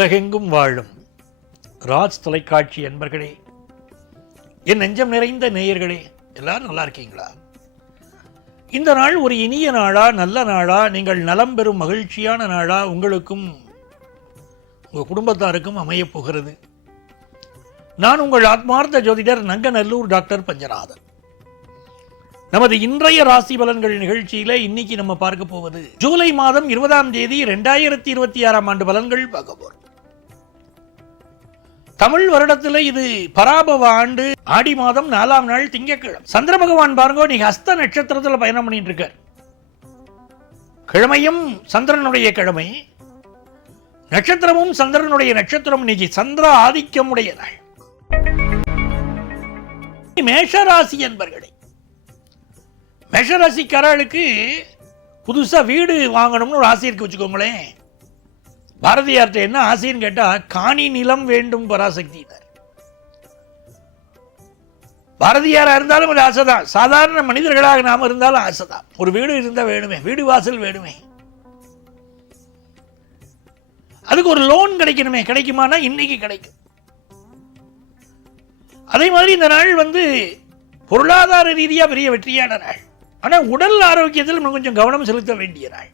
உலகெங்கும் வாழும் ராஜ் தொலைக்காட்சி அன்பர்களே, என் நெஞ்சம் நிறைந்த நேயர்களே, எல்லாரும் நல்லா இருக்கீங்களா? இந்த நாள் ஒரு இனிய நாளா, நல்ல நாளா, நீங்கள் நலம் பெறும் மகிழ்ச்சியான நாளா உங்களுக்கும் உங்கள் குடும்பத்தாருக்கும் அமையப் போகிறது. நான் உங்கள் ஆத்மார்த்த ஜோதிடர் நங்கநல்லூர் டாக்டர் பஞ்சநாதன். நமது இன்றைய ராசி பலன்கள் நிகழ்ச்சியில இன்னைக்கு நம்ம பார்க்க போவது ஜூலை மாதம் 20ஆம் தேதி 2026ஆம் ஆண்டு பலன்கள் பார்க்க போறோம். தமிழ் வருடத்துல இது பராபவ ஆண்டு, ஆடி மாதம் 4ஆம் நாள் திங்கட்கிழமை. சந்திர பகவான் பாருங்க, நீங்க ஹஸ்த நட்சத்திரத்துல பயணம் பண்ணிட்டு இருக்கார். கிழமையும் சந்திரனுடைய கிழமை, நட்சத்திரமும் சந்திரனுடைய நட்சத்திரம். இன்னைக்கு சந்திர ஆதிக்கம் உடைய நாள். மேஷராசி என்பர்களே, மேஷராசிக்காரர்களுக்கு புதுசாக வீடு வாங்கணும்னு ஒரு ஆசை இருக்கு வச்சுக்கோங்களேன். பாரதியார்கிட்ட என்ன ஆசைன்னு கேட்டால், காணி நிலம் வேண்டும் பராசக்தியினர். பாரதியாராக இருந்தாலும் அது ஆசைதான், சாதாரண மனிதர்களாக நாம் இருந்தாலும் ஆசைதான். ஒரு வீடு இருந்தால் வேணுமே, வீடு வாசல் வேணுமே, அதுக்கு ஒரு லோன் கிடைக்கணுமே. கிடைக்குமானா இன்னைக்கு கிடைக்கும். அதே மாதிரி இந்த நாள் பொருளாதார ரீதியாக பெரிய வெற்றியான நாள். ஆனால் உடல் ஆரோக்கியத்தில் நம்ம கொஞ்சம் கவனம் செலுத்த வேண்டிய நாள்.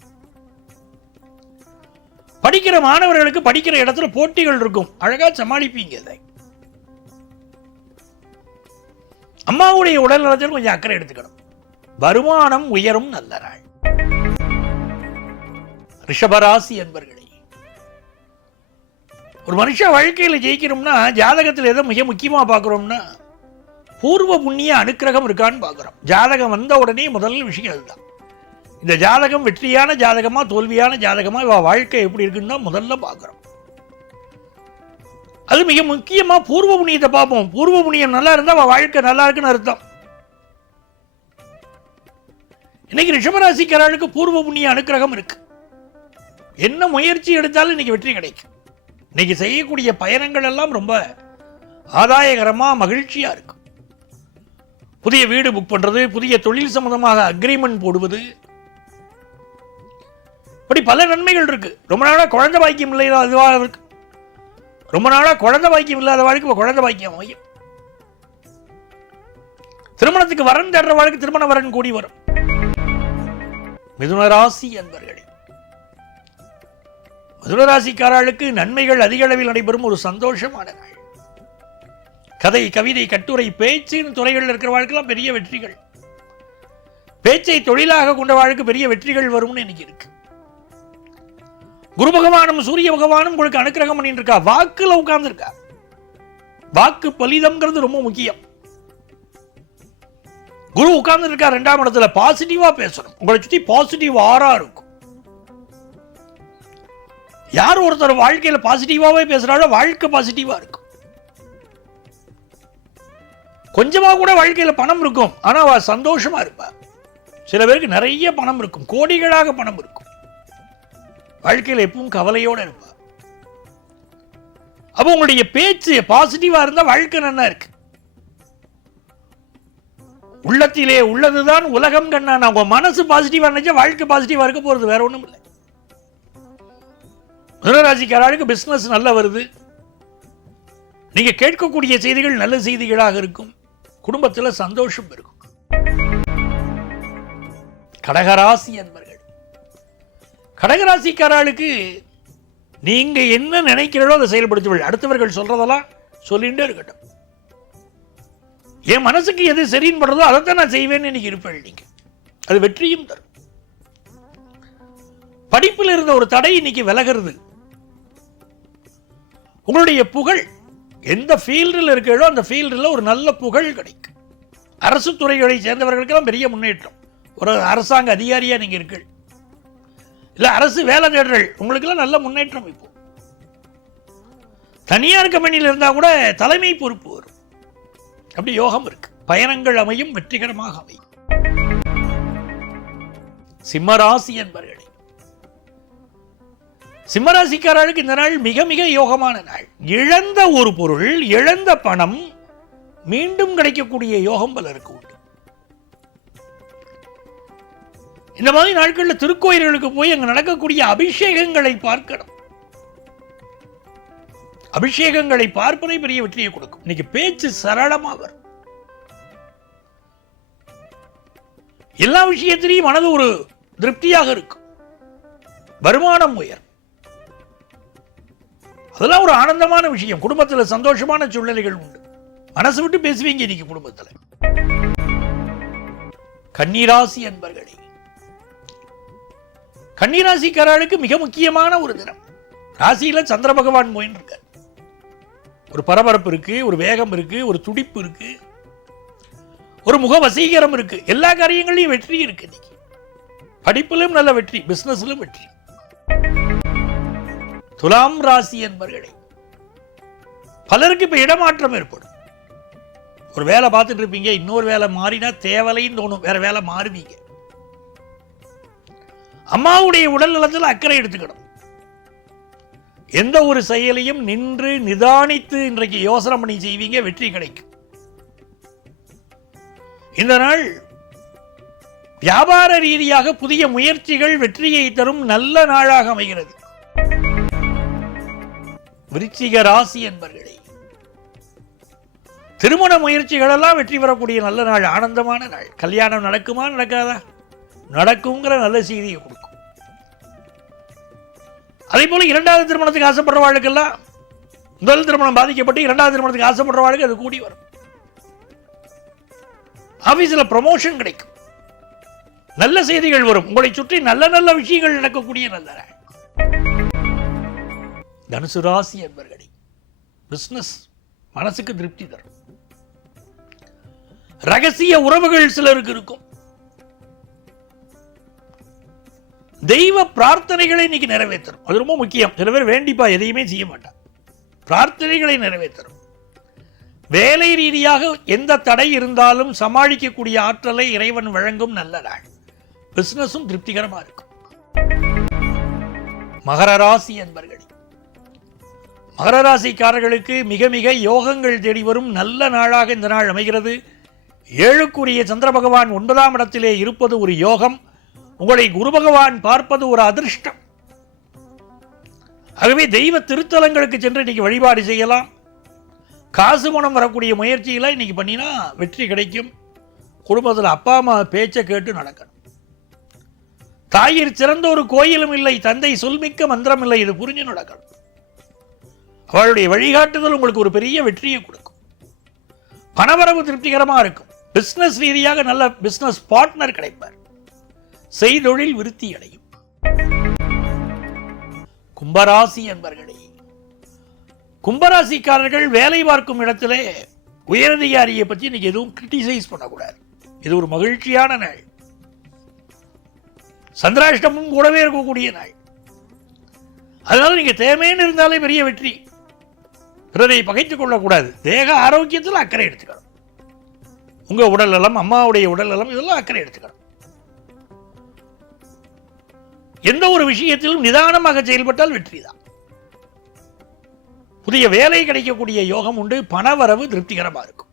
படிக்கிற மாணவர்களுக்கு படிக்கிற இடத்துல போட்டிகள் இருக்கும், அழகா சமாளிப்பீங்க. அதை அம்மாவுடைய உடல் நலத்தில் கொஞ்சம் அக்கறை எடுத்துக்கணும். வருமானம் உயரும் நல்ல நாள். ரிஷபராசி என்பர்களே, ஒரு மனுஷ வாழ்க்கையில் ஜெயிக்கணும்னா ஜாதகத்தில் எதை மிக முக்கியமாக பார்க்குறோம்னா பூர்வ புண்ணிய அனுக்கிரகம் இருக்கான்னு பார்க்குறோம். ஜாதகம் வந்த உடனே முதல் விஷயம் அதுதான். இந்த ஜாதகம் வெற்றியான ஜாதகமா தோல்வியான ஜாதகமா, இவ வாழ்க்கை எப்படி இருக்குன்னு தான் முதல்ல பார்க்குறோம். அது மிக முக்கியமாக பூர்வ புண்ணியத்தை பார்ப்போம். பூர்வ புண்ணியம் நல்லா இருந்தால் அவள் வாழ்க்கை நல்லா இருக்குன்னு அர்த்தம். இன்னைக்கு ரிஷபராசிக்காரர்களுக்கு பூர்வ புண்ணிய அனுக்கிரகம் இருக்கு. என்ன முயற்சி எடுத்தாலும் இன்னைக்கு வெற்றி கிடைக்கும். இன்னைக்கு செய்யக்கூடிய பயணங்கள் எல்லாம் ரொம்ப ஆதாயகரமா மகிழ்ச்சியா இருக்கும். புதிய வீடு புக் பண்றது, புதிய தொழில் சம்பந்தமாக அக்ரிமெண்ட் போடுவது, இப்படி பல நன்மைகள் இருக்கு. ரொம்ப நாளா குழந்தை பாக்கியம் இல்லாத இருக்கு. ரொம்ப நாளா குழந்தை பாக்கியம் இல்லாத வாழ்க்கை குழந்தை பாக்கியம் அமையும். திருமணத்துக்கு வரன் தேடுற வாழ்க்கை திருமண வரன் கூடி வரும். மிதுனராசி என்பர்களே, மிதுனராசிக்காரர்களுக்கு நன்மைகள் அதிக அளவில் நடைபெறும் ஒரு சந்தோஷமான நாள். கதை, கவிதை, கட்டுரை, பேச்சின் துறைகளில் இருக்கிற வாழ்க்கைலாம் பெரிய வெற்றிகள். பேச்சை தொழிலாக கொண்ட வாழ்க்கை பெரிய வெற்றிகள் வரும்னு இன்னைக்கு இருக்கு. குரு பகவானும் சூரிய பகவானும் உங்களுக்கு அனுக்கிரகம் பண்ணிட்டு இருக்கா. வாக்குல உட்கார்ந்து இருக்கா. வாக்கு பலிதம்ங்கிறது ரொம்ப முக்கியம். குரு உட்கார்ந்து இருக்கா 2ஆம் இடத்துல. பாசிட்டிவா பேசணும். உங்களை சுற்றி பாசிட்டிவ் ஆரா இருக்கும். யார் ஒருத்தர் வாழ்க்கையில பாசிட்டிவாவே பேசுறாளோ வாழ்க்கை பாசிட்டிவா இருக்கும். கொஞ்சமா கூட வாழ்க்கையில பணம் இருக்கும், ஆனா அவ சந்தோஷமா இருப்பா. சில பேருக்கு நிறைய பணம் இருக்கும், கோடிகளாக பணம் இருக்கும், வாழ்க்கையில் எப்பவும் கவலையோடு இருப்பா. அப்போ உங்களுடைய பேச்சு பாசிட்டிவா இருந்தா வாழ்க்கை நல்லா இருக்கு. உள்ளத்திலே உள்ளதுதான் உலகம் கண்ணான. உங்க மனசு பாசிட்டிவா இருந்துச்சா வாழ்க்கை பாசிட்டிவா இருக்க போறது, வேற ஒண்ணும் இல்லை. மிதுனராசிக்காரர்களுக்கு பிசினஸ் நல்லா வருது. நீங்க கேட்கக்கூடிய செய்திகள் நல்ல செய்திகளாக இருக்கும். குடும்பத்தில் சந்தோஷம் இருக்கும். கடகராசி என்பர்கள், கடகராசிக்காரர்களுக்கு நீங்க என்ன நினைக்கிறீர்களோ அதை செயல்படுத்துவீர்கள். அடுத்தவர்கள் சொல்றதெல்லாம் சொல்லிட்டே இருக்கட்டும். என் மனசுக்கு எது சரின்னு படுறதோ அதைத்தான் நான் செய்வேன்னு இன்னைக்கு இருப்பேன். நீங்க அது வெற்றியும் தரும். படிப்பில் இருந்த ஒரு தடை இன்னைக்கு விலகிறது. உங்களுடைய புகழ் எந்த ஃபீல்டில் இருக்கிறதோ அந்த ஃபீல்டில் ஒரு நல்ல புகழ் கிடைக்கும். அரசு துறைகளை சேர்ந்தவர்களுக்கெல்லாம் பெரிய முன்னேற்றம். ஒரு அரசாங்க அதிகாரியாக நீங்கள் இருக்கு, இல்லை அரசு வேலை தேடுறீர்கள், உங்களுக்கெல்லாம் நல்ல முன்னேற்றம். இப்போ தனியார் கம்பெனியில் இருந்தால் கூட தலைமை பொறுப்பு வரும். அப்படி யோகம் இருக்கு. பயணங்கள் அமையும், வெற்றிகரமாக அமையும். சிம்மராசி என்பர்களே, சிம்மராசிக்காரர்களுக்கு இந்த நாள் மிக மிக யோகமான நாள். இழந்த ஒரு பொருள், இழந்த பணம் மீண்டும் கிடைக்கக்கூடிய யோகம் பலருக்கு உண்டு. இந்த மாதிரி நாட்களில் திருக்கோயில்களுக்கு போய் அங்கே நடக்கக்கூடிய அபிஷேகங்களை பார்க்கணும். அபிஷேகங்களை பார்ப்பதை பெரிய வெற்றியை கொடுக்கும். இன்னைக்கு பேச்சு சரளமா வரும். எல்லா விஷயத்திலையும் மனது ஒரு திருப்தியாக இருக்கும். வருமானம் உயர், அதெல்லாம் ஒரு ஆனந்தமான விஷயம். குடும்பத்தில் சந்தோஷமான சூழ்நிலைகள் உண்டு. மனசு விட்டு பேசுவீங்க இன்னைக்கு குடும்பத்தில். கன்னிராசி அன்பர்களே, கன்னிராசிக்காரர்களுக்கு மிக முக்கியமான ஒரு தினம். ராசியில சந்திர பகவான் போயின்னு இருக்கார். ஒரு பரபரப்பு இருக்கு, ஒரு வேகம் இருக்கு, ஒரு துடிப்பு இருக்கு, ஒரு முக வசீகரம் இருக்கு. எல்லா காரியங்களையும் வெற்றி இருக்கு. இன்னைக்கு படிப்பிலும் நல்ல வெற்றி, பிசினஸ்லும் வெற்றி. துலாம் ராசி என்பர்களே, பலருக்கு இப்ப இடமாற்றம் ஏற்படும். ஒரு வேலை பார்த்துட்டு இருப்பீங்க, இன்னொரு வேலை மாறினா தேவலைன்னு தோணும், வேற வேலை மாறுவீங்க. அம்மாவுடைய உடல் நலத்தில் அக்கறை எடுத்துக்கணும். எந்த ஒரு செயலையும் நின்று நிதானித்து இன்றைக்கு யோசனை பண்ணி செய்வீங்க, வெற்றி கிடைக்கும். இந்த நாள் வியாபார ரீதியாக புதிய முயற்சிகள் வெற்றியை தரும் நல்ல நாளாக அமைகிறது. விருச்சிக ராசி என்பர்களே, திருமண முயற்சிகள் எல்லாம் வெற்றி பெறக்கூடிய நல்ல நாள், ஆனந்தமான நாள். கல்யாணம் நடக்குமா நடக்காதா? நடக்குங்கிற நல்ல செய்தியை கொடுக்கும். அதே போல இரண்டாவது திருமணத்துக்கு ஆசைப்படுறவாளுக்கெல்லாம் முதல் திருமணம் பாதிக்கப்பட்டு இரண்டாவது திருமணத்துக்கு ஆசைப்படுறவாளுக்கு அது கூடி வரும். ஆபீஸில் ப்ரமோஷன் கிடைக்கும், நல்ல செய்திகள் வரும். உங்களை சுற்றி நல்ல நல்ல விஷயங்கள் நடக்கக்கூடிய நல்ல நாள். தனுசு ராசி என்பர்களே, பிசினஸ் மனசுக்கு திருப்தி தரும். ரகசிய உறவுகள் சிலருக்கு இருக்கும். தெய்வ பிரார்த்தனைகளை இன்னைக்கு நிறைவேற்றும். அது ரொம்ப முக்கியம். சில பேர் வேண்டிப்பா எதையுமே செய்ய மாட்டார், பிரார்த்தனைகளை நிறைவேற்றும். வேலை ரீதியாக எந்த தடை இருந்தாலும் சமாளிக்கக்கூடிய ஆற்றலை இறைவன் வழங்கும் நல்ல நாள். பிசினஸும் திருப்திகரமா இருக்கும். மகர ராசி என்பர்களே, மகர ராசிக்காரர்களுக்கு மிக மிக யோகங்கள் தேடி வரும் நல்ல நாளாக இந்த நாள் அமைகிறது. ஏழுக்குரிய சந்திர பகவான் 9ஆம் இடத்திலே இருப்பது ஒரு யோகம். உங்களை குரு பகவான் பார்ப்பது ஒரு அதிர்ஷ்டம். ஆகவே தெய்வ திருத்தலங்களுக்கு சென்று இன்னைக்கு வழிபாடு செய்யலாம். காசு பணம் வரக்கூடிய முயற்சிகளை இன்னைக்கு பண்ணினா வெற்றி கிடைக்கும். குடும்பத்தில் அப்பா அம்மா பேச்சை கேட்டு நடக்கணும். தாயிற் சிறந்த ஒரு கோயிலும் இல்லை, தந்தை சொல்மிக்க மந்திரம் இல்லை, இது புரிஞ்சு நடக்கணும். அவளுடைய வழிகாட்டுதல் உங்களுக்கு ஒரு பெரிய வெற்றியை கொடுக்கும். பணவரவு திருப்திகரமாக இருக்கும். பிசினஸ் ரீதியாக நல்ல பிசினஸ் பார்ட்னர் கிடைப்பார். செய்தொழில் விருத்தி அடையும். கும்பராசி என்பர்களே, கும்பராசிக்காரர்கள் வேலை பார்க்கும் இடத்திலே உயரதிகாரியை பற்றி இன்னைக்கு எதுவும் கிரிட்டிசைஸ் பண்ணக்கூடாது. இது ஒரு மகிழ்ச்சியான நாள். சந்திராஷ்டமும் கூடவே இருக்கக்கூடிய நாள். அதனால நீங்க தேவைன்னு இருந்தாலே பெரிய வெற்றி. பிறரை பகைத்துக் கொள்ளக்கூடாது. தேக ஆரோக்கியத்தில் அக்கறை எடுத்துக்கணும். உங்க உடல் நலம், அம்மாவுடைய உடல் நலம், இதெல்லாம் அக்கறை எடுத்துக்கணும். எந்த ஒரு விஷயத்திலும் நிதானமாக செயல்பட்டால் வெற்றி தான். புதிய வேலை கிடைக்கக்கூடிய யோகம் உண்டு. பணவரவு திருப்திகரமாக இருக்கும்.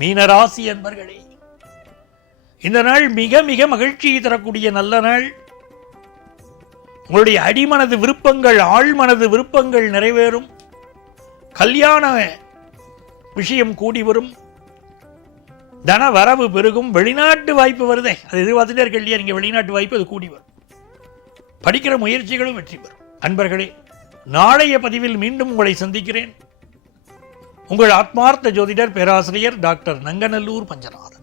மீனராசி என்பர்களே, இந்த நாள் மிக மிக மகிழ்ச்சியை தரக்கூடிய நல்ல நாள். உங்களுடைய அடிமனது விருப்பங்கள், ஆழ்மனது விருப்பங்கள் நிறைவேறும். கல்யாண விஷயம் கூடி வரும். தன வரவு பெருகும். வெளிநாட்டு வாய்ப்பு வருதே, அது எதிர்பார்த்துட்டே இருக்க இல்லையா? நீங்க வெளிநாட்டு வாய்ப்பு அது கூடி வரும். படிக்கிற முயற்சிகளும் வெற்றி பெறும். அன்பர்களே, நாளைய பதிவில் மீண்டும் உங்களை சந்திக்கிறேன். உங்கள் ஆத்மார்த்த ஜோதிடர் பேராசிரியர் டாக்டர் நங்கநல்லூர் பஞ்சநாதன்.